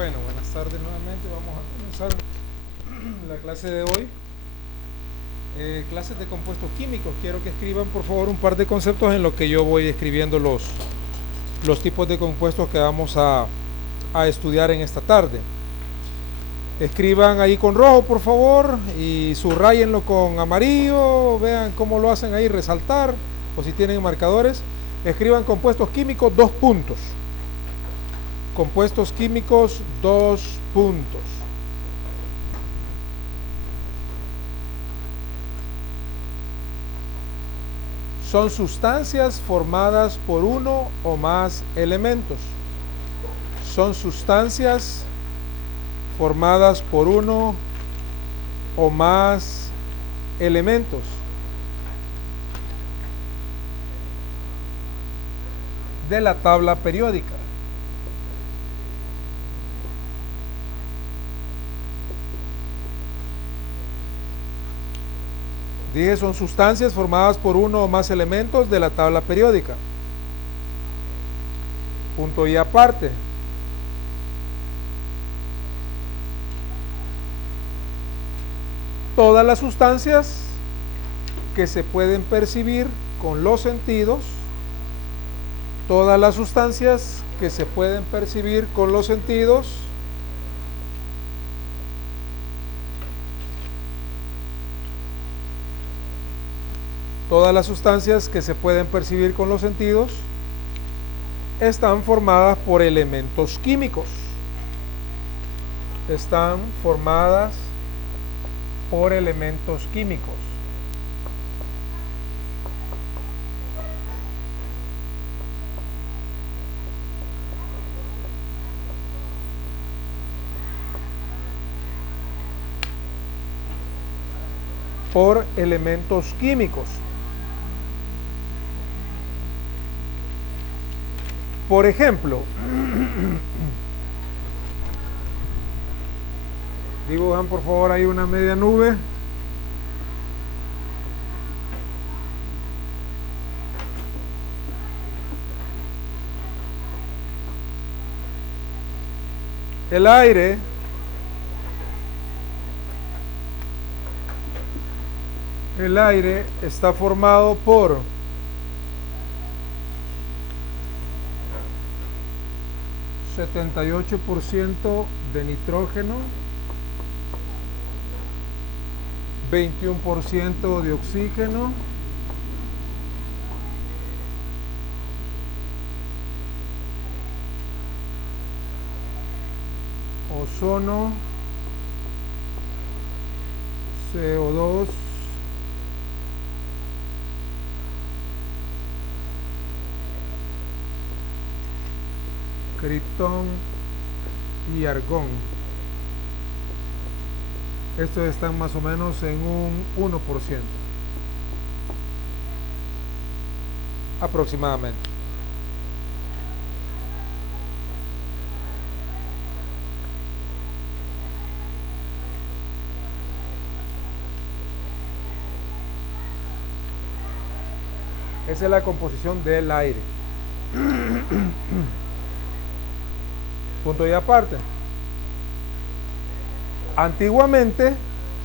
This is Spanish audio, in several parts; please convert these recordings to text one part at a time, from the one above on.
Bueno, buenas tardes nuevamente. Vamos a comenzar la clase de hoy. Clases de compuestos químicos. Quiero que escriban por favor un par de conceptos en lo que yo voy escribiendo los tipos de compuestos que vamos a estudiar en esta tarde. Escriban ahí con rojo por favor y subrayenlo con amarillo. Vean cómo lo hacen ahí, resaltar, o si tienen marcadores. Escriban compuestos químicos, 2 puntos. Compuestos químicos, 2 puntos. Son sustancias formadas por uno o más elementos. Son sustancias formadas por uno o más elementos. De la tabla periódica. Dije, son sustancias formadas por uno o más elementos de la tabla periódica. Punto y aparte. Todas las sustancias que se pueden percibir con los sentidos, todas las sustancias que se pueden percibir con los sentidos, todas las sustancias que se pueden percibir con los sentidos están formadas por elementos químicos. Están formadas por elementos químicos. Por elementos químicos. Por ejemplo, dibujan por favor ahí una media nube. El aire está formado por (78% de nitrógeno, 21% de oxígeno, ozono, CO2, criptón y argón. Estos están más o menos en un 1% aproximadamente. Esa es la composición del aire. Punto y aparte. Antiguamente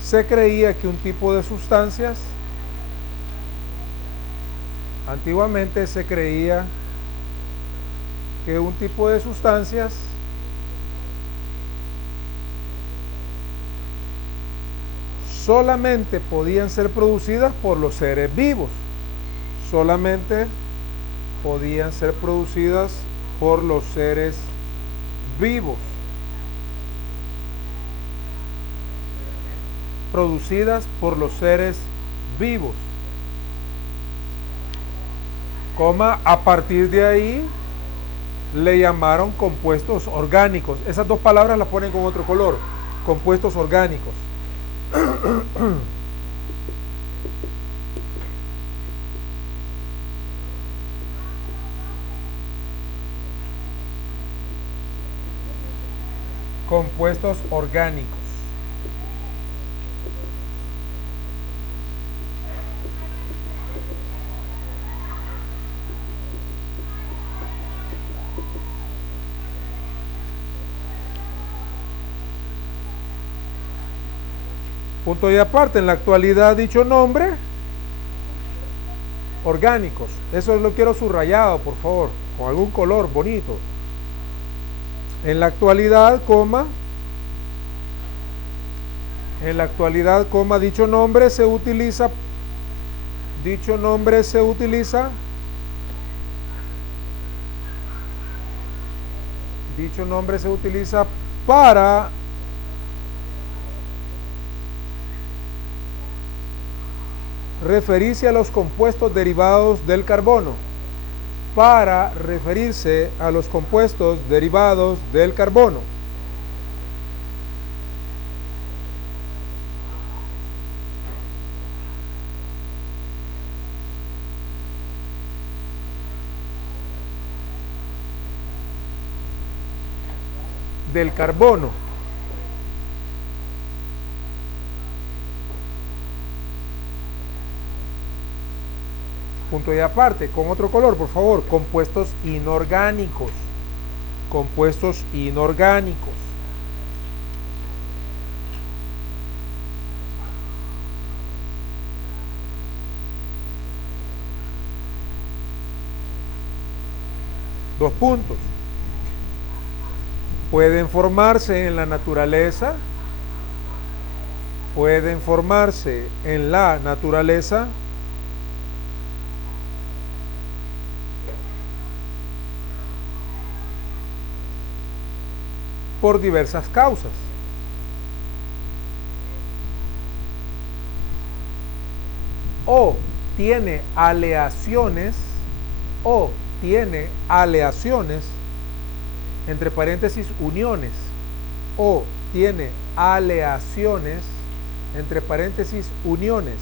se creía que un tipo de sustancias, solamente podían ser producidas por los seres vivos. Solamente podían ser producidas por los seres vivos. Producidas por los seres vivos. A partir de ahí le llamaron compuestos orgánicos. Esas dos palabras las ponen con otro color. Compuestos orgánicos. Compuestos orgánicos. Punto y aparte, en la actualidad dicho nombre, orgánicos. Eso lo quiero subrayado, por favor, con algún color bonito. En la actualidad, coma, dicho nombre se utiliza para referirse a los compuestos derivados del carbono. Para referirse a los compuestos derivados del carbono. Del carbono. Punto y aparte, con otro color, por favor, compuestos inorgánicos. Compuestos inorgánicos. Dos puntos. Pueden formarse en la naturaleza. Pueden formarse en la naturaleza. Por diversas causas. O tiene aleaciones, entre paréntesis uniones, o tiene aleaciones, entre paréntesis uniones,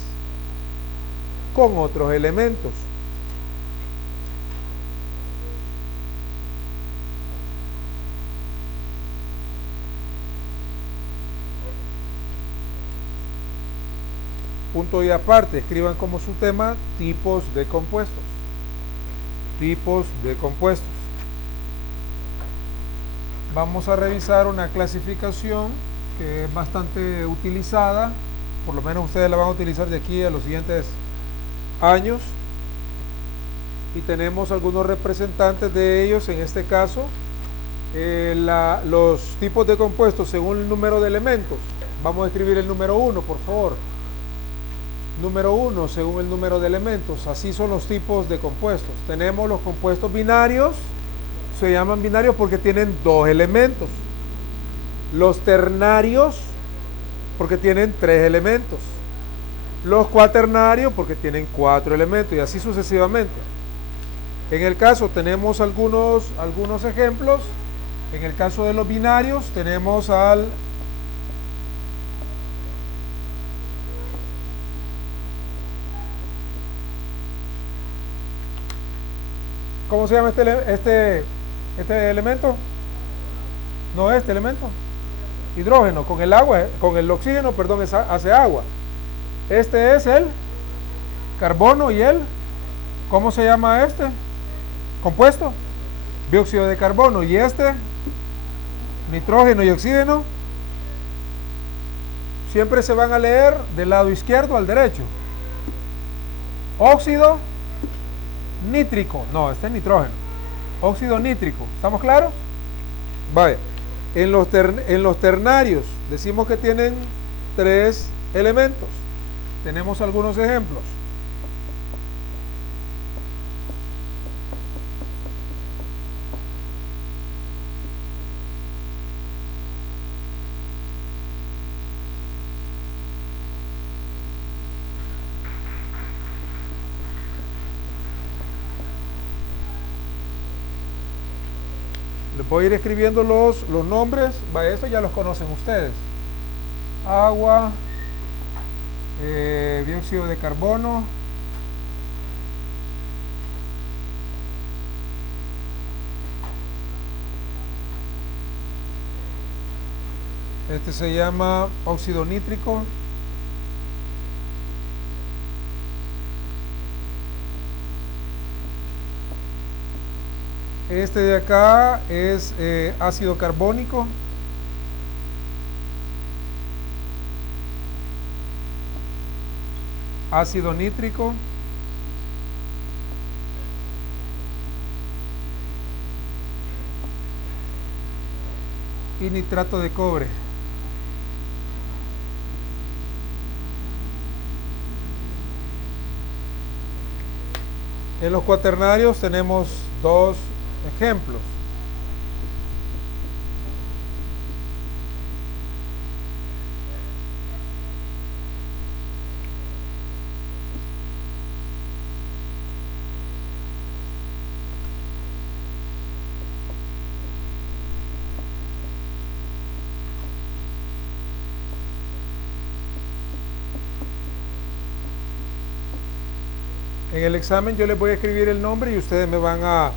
con otros elementos. Punto y aparte, escriban como su tema tipos de compuestos. Tipos de compuestos. Vamos a revisar una clasificación que es bastante utilizada, por lo menos ustedes la van a utilizar de aquí a los siguientes años, y tenemos algunos representantes de ellos. En este caso, los tipos de compuestos según el número de elementos. Vamos a escribir el número 1, por favor. Número 1 según el número de elementos. Así son los tipos de compuestos. Tenemos los compuestos binarios, se llaman binarios porque tienen 2 elementos. Los ternarios porque tienen 3 elementos. Los cuaternarios porque tienen 4 elementos, y así sucesivamente. En el caso tenemos algunos ejemplos. En el caso de los binarios tenemos al ¿cómo se llama este elemento? No, este elemento. Hidrógeno, con el agua, con el oxígeno, perdón, hace agua. Este es el carbono y el, ¿cómo se llama este compuesto? Dióxido de carbono. Y este, nitrógeno y oxígeno, siempre se van a leer del lado izquierdo al derecho. Óxido nítrico, no, este es nitrógeno. Óxido nítrico, ¿estamos claros? Vale. En los ternarios decimos que tienen 3 elementos. Tenemos algunos ejemplos. Les voy a ir escribiendo los nombres. Estos ya los conocen ustedes. Agua, dióxido de carbono, este se llama óxido nítrico. Este de acá es ácido carbónico. ácido nítrico, y nitrato de cobre. En los cuaternarios tenemos dos ejemplos. En el examen yo les voy a escribir el nombre y ustedes me van a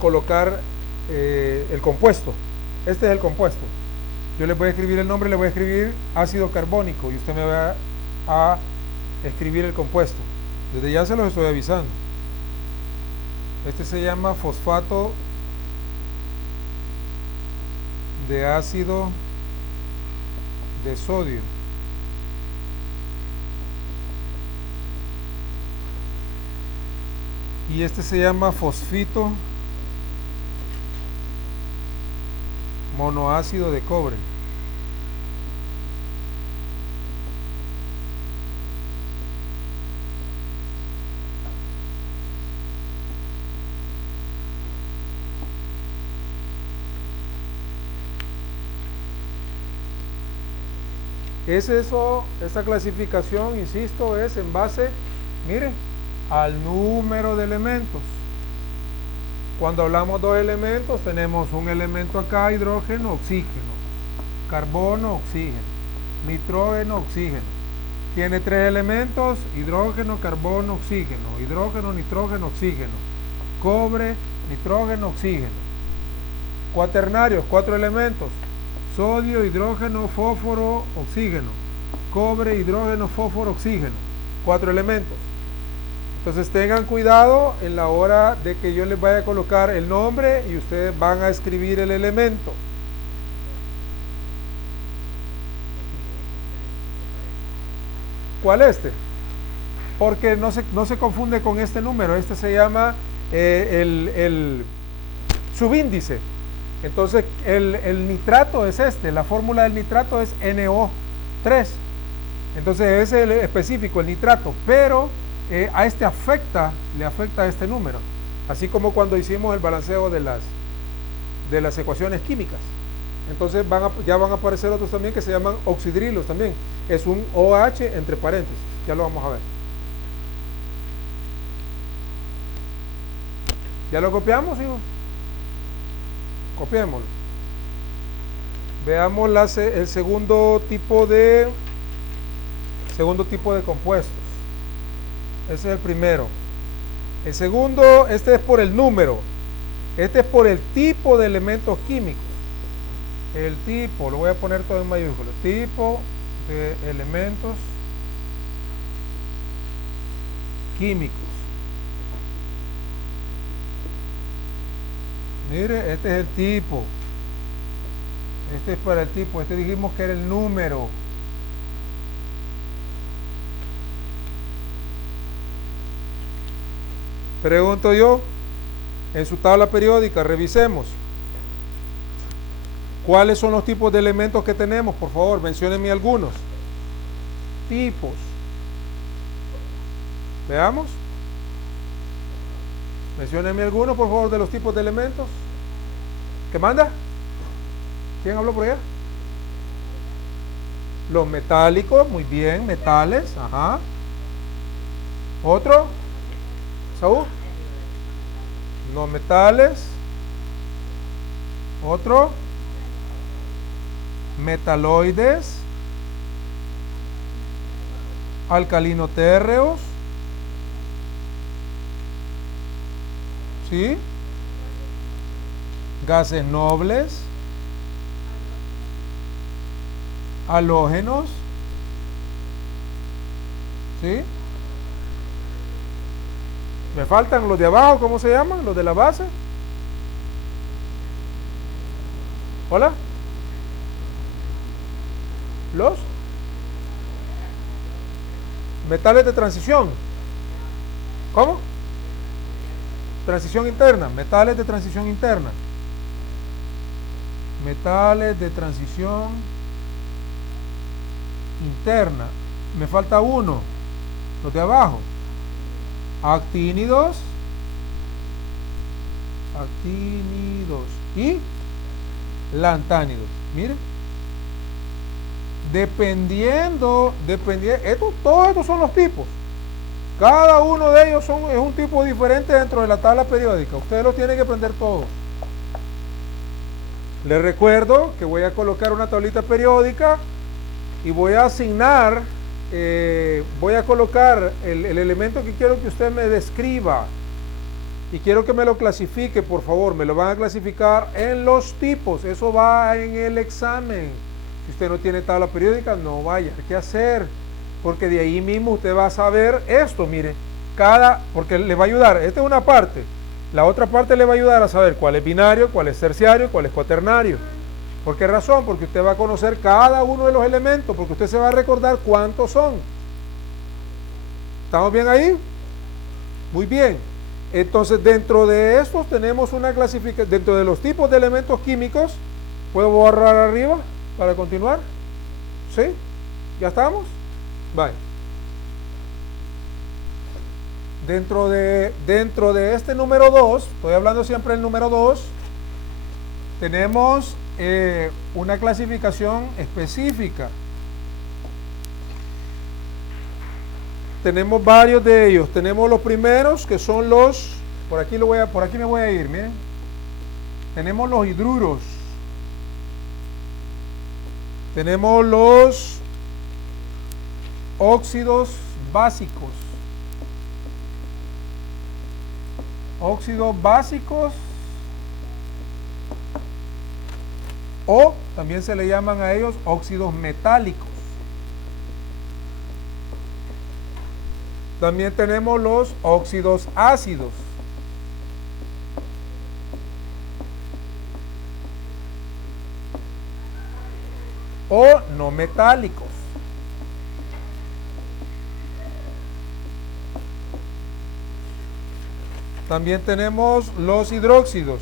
colocar el compuesto. Este es el compuesto. Yo les voy a escribir el nombre, le voy a escribir ácido carbónico y usted me va a escribir el compuesto. Desde ya se los estoy avisando. Este se llama fosfato de ácido de sodio. Y este se llama fosfito monoácido de cobre. Esta clasificación, insisto, es en base, mire, al número de elementos. Cuando hablamos de dos elementos, tenemos un elemento acá, hidrógeno, oxígeno, carbono, oxígeno, nitrógeno, oxígeno. Tiene tres elementos, hidrógeno, carbono, oxígeno, hidrógeno, nitrógeno, oxígeno, cobre, nitrógeno, oxígeno. Cuaternarios, cuatro elementos, sodio, hidrógeno, fósforo, oxígeno, cobre, hidrógeno, fósforo, oxígeno. Cuatro elementos. Entonces tengan cuidado en la hora de que yo les vaya a colocar el nombre y ustedes van a escribir el elemento. ¿Cuál este? Porque no se confunde con este número. Este se llama el subíndice. Entonces el nitrato es este. La fórmula del nitrato es NO3. Entonces es el específico, el nitrato. Pero a este le afecta a este número, así como cuando hicimos el balanceo de las ecuaciones químicas. Entonces ya van a aparecer otros también que se llaman oxidrilos también, es un OH entre paréntesis, ya lo vamos a ver. ¿Ya lo copiamos, hijo? Copiémoslo. Veamos el segundo tipo de compuestos. Ese es el primero. El segundo, este es por el número. Este es por el tipo de elementos químicos. El tipo, lo voy a poner todo en mayúsculas. Tipo de elementos químicos. Mire, este es el tipo. Este es para el tipo. Este dijimos que era el número. Pregunto yo, en su tabla periódica, revisemos. ¿Cuáles son los tipos de elementos que tenemos? Por favor, menciónenme algunos. Tipos. Veamos. Menciónenme algunos, por favor, de los tipos de elementos. ¿Qué manda? ¿Quién habló por allá? Los metálicos, muy bien, metales, ajá. ¿Otro? ¿Saúl? No metales. Otro. Metaloides. Alcalinotérreos. ¿Sí? Gases nobles. Halógenos. ¿Sí? Me faltan los de abajo, ¿cómo se llaman? Los de la base. ¿Hola? ¿Los? Metales de transición. ¿Cómo? Transición interna. Metales de transición interna. Metales de transición interna. Me falta uno. Los de abajo. Actínidos. Y lantánidos. Miren. Dependiendo, todos estos son los tipos. Cada uno de ellos es un tipo diferente dentro de la tabla periódica. Ustedes los tienen que aprender todos. Les recuerdo que voy a colocar una tablita periódica y voy a asignar, voy a colocar el elemento que quiero que usted me describa y quiero que me lo clasifique, por favor. Me lo van a clasificar en los tipos. Eso va en el examen. Si usted no tiene tabla periódica, no vaya. ¿Qué hacer? Porque de ahí mismo usted va a saber esto, mire, porque le va a ayudar. Esta es una parte. La otra parte le va a ayudar a saber cuál es binario, cuál es terciario, cuál es cuaternario. ¿Por qué razón? Porque usted va a conocer cada uno de los elementos, porque usted se va a recordar cuántos son. ¿Estamos bien ahí? Muy bien. Entonces, dentro de estos tenemos una clasificación, dentro de los tipos de elementos químicos. ¿Puedo borrar arriba para continuar? ¿Sí? ¿Ya estamos? Vale. Dentro de este número 2, estoy hablando siempre del número 2, tenemos una clasificación específica. Tenemos varios de ellos. Tenemos los primeros, que son los, por aquí me voy a ir, miren. Tenemos los hidruros. Tenemos los óxidos básicos. Óxidos básicos, o también se le llaman a ellos óxidos metálicos. También tenemos los óxidos ácidos. O no metálicos. También tenemos los hidróxidos.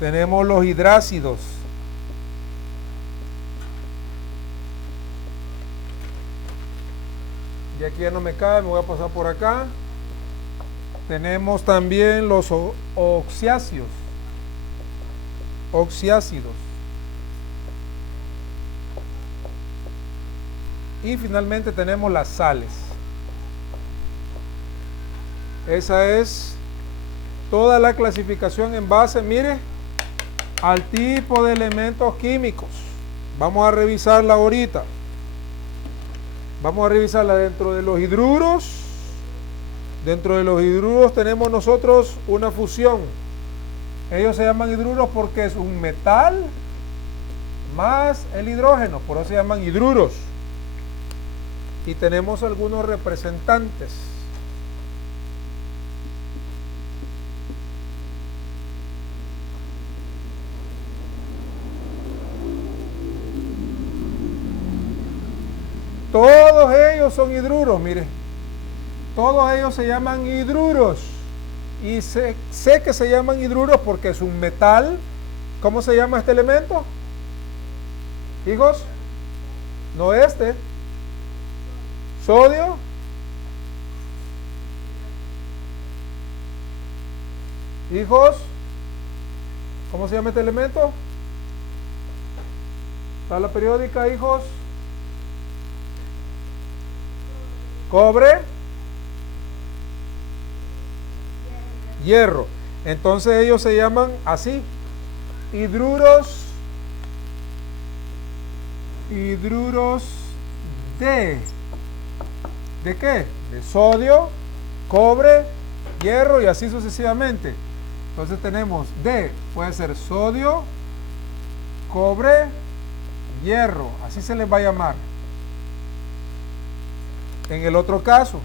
Tenemos los hidrácidos. Y aquí ya no me cabe, me voy a pasar por acá. Tenemos también los oxiáceos. Oxiácidos. Y finalmente tenemos las sales. Esa es toda la clasificación en base, mire, al tipo de elementos químicos. Vamos a revisarla ahorita. Vamos a revisarla dentro de los hidruros. Dentro de los hidruros tenemos nosotros una fusión. Ellos se llaman hidruros porque es un metal más el hidrógeno, por eso se llaman hidruros. Y tenemos algunos representantes. Todos ellos son hidruros, mire. Todos ellos se llaman hidruros. Y sé que se llaman hidruros porque es un metal. ¿Cómo se llama este elemento? Hijos, no este. Sodio. Hijos, ¿cómo se llama este elemento? Tabla periódica, hijos. Cobre. Hierro. Entonces ellos se llaman así. Hidruros ¿de qué? De sodio, cobre, hierro y así sucesivamente. Entonces tenemos puede ser sodio, cobre, hierro, así se les va a llamar. En el otro caso,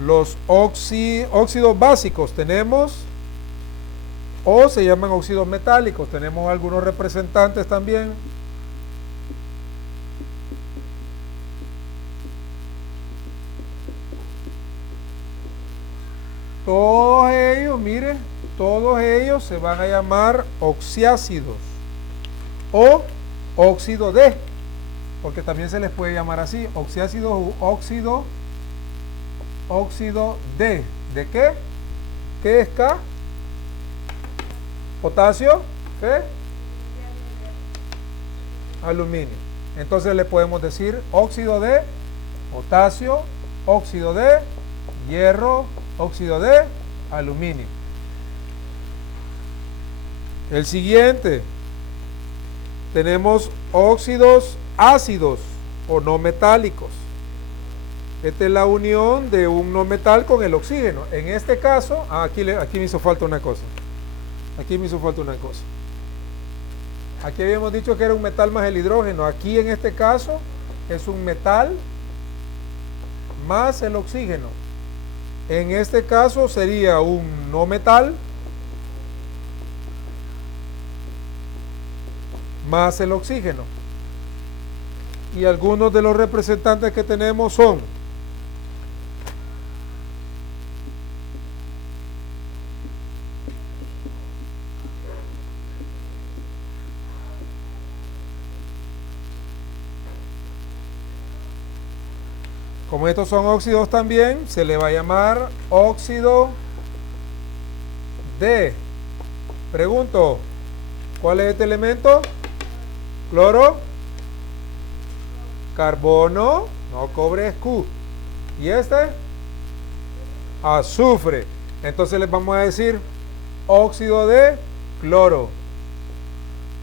los óxidos básicos tenemos o se llaman óxidos metálicos. Tenemos algunos representantes también. Todos ellos, mire, todos ellos se van a llamar oxiácidos o óxido de, porque también se les puede llamar así, oxiácidos u óxido de. ¿De qué? ¿Qué es K? Potasio, ¿qué? Aluminio. Entonces le podemos decir óxido de potasio, óxido de hierro, óxido de aluminio. El siguiente, tenemos óxidos ácidos o no metálicos. Esta es la unión de un no metal con el oxígeno. En este caso, aquí me hizo falta una cosa. Aquí habíamos dicho que era un metal más el hidrógeno. Aquí en este caso es un metal más el oxígeno. En este caso sería un no metal más el oxígeno. Y algunos de los representantes que tenemos son como estos son óxidos también, se le va a llamar óxido de. Pregunto, ¿cuál es este elemento? Cloro, carbono, no, cobre es Q. ¿Y este? Azufre. Entonces les vamos a decir óxido de cloro,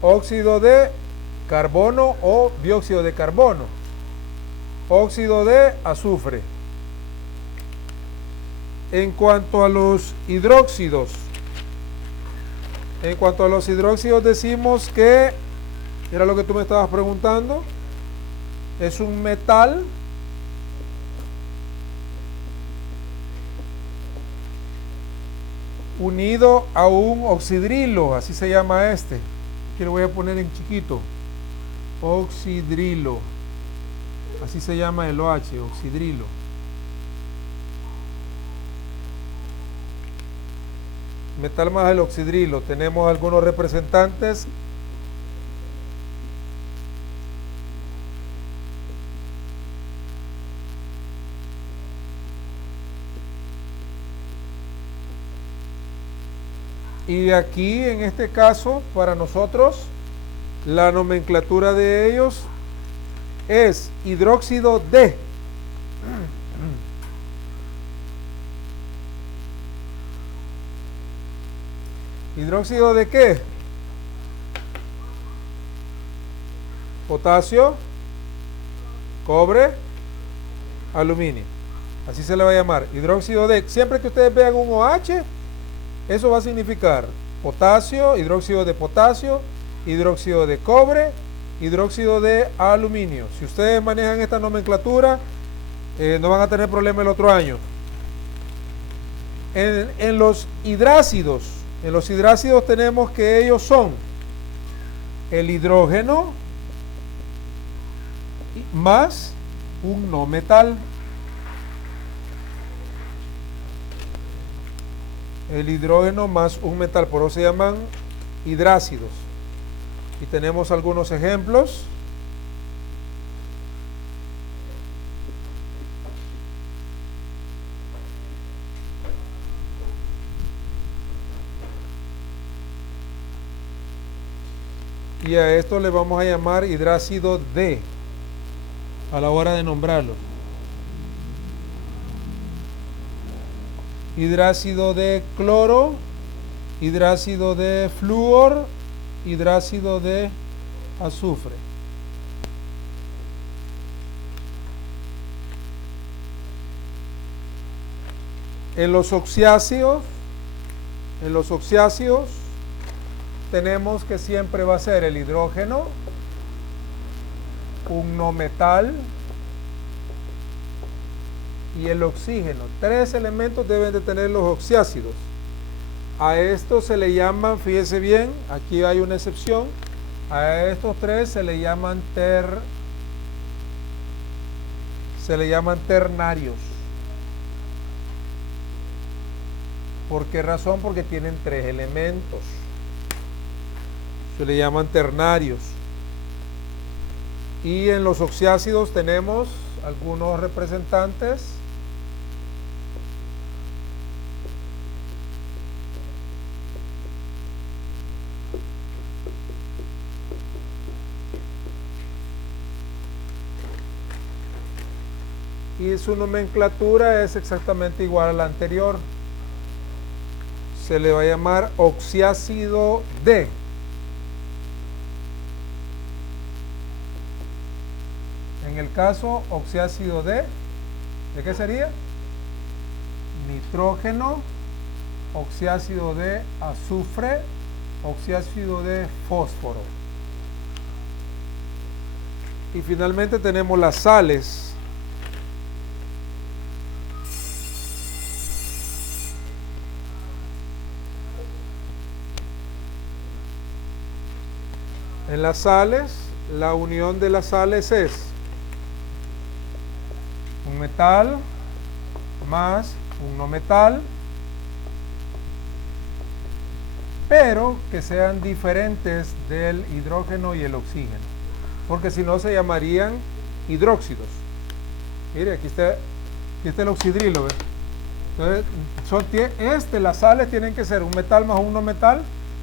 óxido de carbono o dióxido de carbono, óxido de azufre. En cuanto a los hidróxidos, decimos que, era lo que tú me estabas preguntando, es un metal unido a un oxidrilo, así se llama este. Aquí lo voy a poner en chiquito, oxidrilo. Así se llama el OH, oxidrilo. Metal más el oxidrilo. Tenemos algunos representantes. Y de aquí, en este caso, para nosotros, la nomenclatura de ellos es hidróxido de. ¿Hidróxido de qué? Potasio, cobre, aluminio. Así se le va a llamar, hidróxido de. Siempre que ustedes vean un OH, eso va a significar potasio, hidróxido de potasio, hidróxido de cobre, hidróxido de aluminio. Si ustedes manejan esta nomenclatura, no van a tener problema el otro año. En los hidrácidos tenemos que ellos son el hidrógeno más un no metal. El hidrógeno más un metal, por eso se llaman hidrácidos. Y tenemos algunos ejemplos. Y a esto le vamos a llamar hidrácido de a la hora de nombrarlo. Hidrácido de cloro, hidrácido de flúor, hidrácido de azufre. En los oxiáceos tenemos que siempre va a ser el hidrógeno, un no metal y el oxígeno. 3 elementos deben de tener los oxiácidos. A estos se le llaman, fíjese bien, aquí hay una excepción, a estos tres se le llaman ternarios. ¿Por qué razón? Porque tienen tres elementos. Se le llaman ternarios. Y en los oxiácidos tenemos algunos representantes. Y su nomenclatura es exactamente igual a la anterior. Se le va a llamar oxiácido D. En el caso oxiácido D, ¿de qué sería? Nitrógeno, oxiácido de azufre, oxiácido de fósforo. Y finalmente tenemos las sales. En las sales, la unión de las sales es un metal más un no metal, pero que sean diferentes del hidrógeno y el oxígeno, porque si no se llamarían hidróxidos. Mire, aquí está el oxidrilo, ¿ve? Entonces, las sales tienen que ser un metal más un no metal,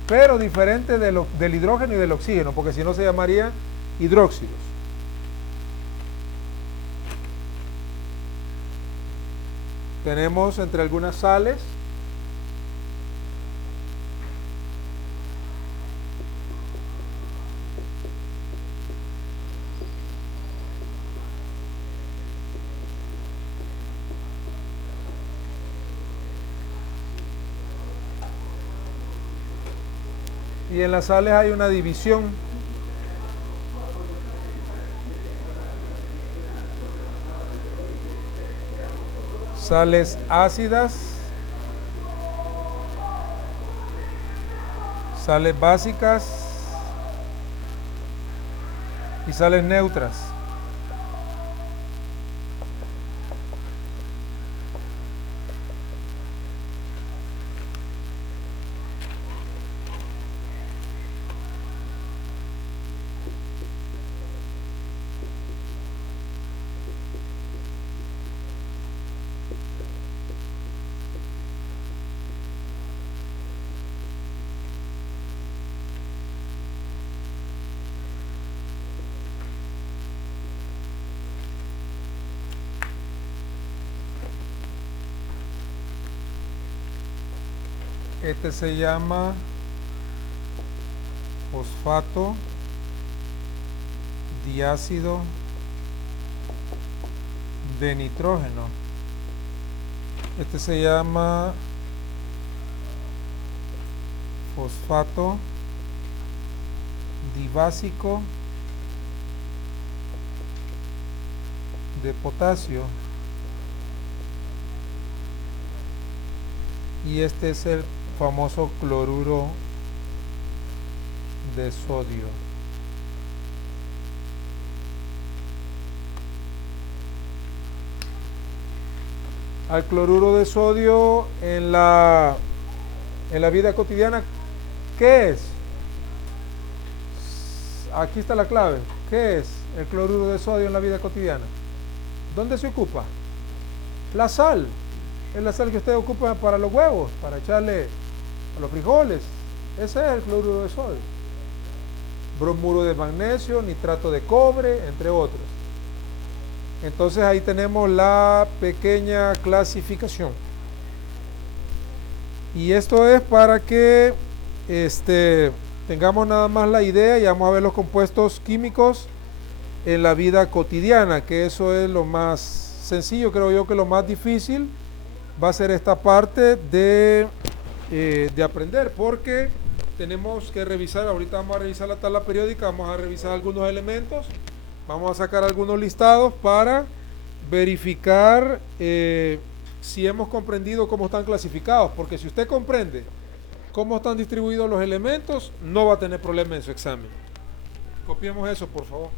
pero diferente del hidrógeno y del oxígeno, porque si no se llamarían hidróxidos. Tenemos entre algunas sales y en las sales hay una división. Sales ácidas, sales básicas y sales neutras. Este se llama fosfato diácido de nitrógeno. Este se llama fosfato dibásico de potasio. Y este es el famoso cloruro de sodio. Al cloruro de sodio en la vida cotidiana, ¿qué es? Aquí está la clave. ¿Qué es el cloruro de sodio en la vida cotidiana? ¿Dónde se ocupa? La sal. Es la sal que usted ocupa para los huevos, para echarle a los frijoles. Ese es el cloruro de sodio. Bromuro de magnesio, nitrato de cobre, entre otros. Entonces ahí tenemos la pequeña clasificación. Y esto es para que tengamos nada más la idea y vamos a ver los compuestos químicos en la vida cotidiana, que eso es lo más sencillo. Creo yo que lo más difícil va a ser esta parte de aprender, porque tenemos que revisar. Ahorita vamos a revisar la tabla periódica, vamos a revisar algunos elementos, vamos a sacar algunos listados para verificar si hemos comprendido cómo están clasificados, porque si usted comprende cómo están distribuidos los elementos, no va a tener problema en su examen. Copiemos eso, por favor.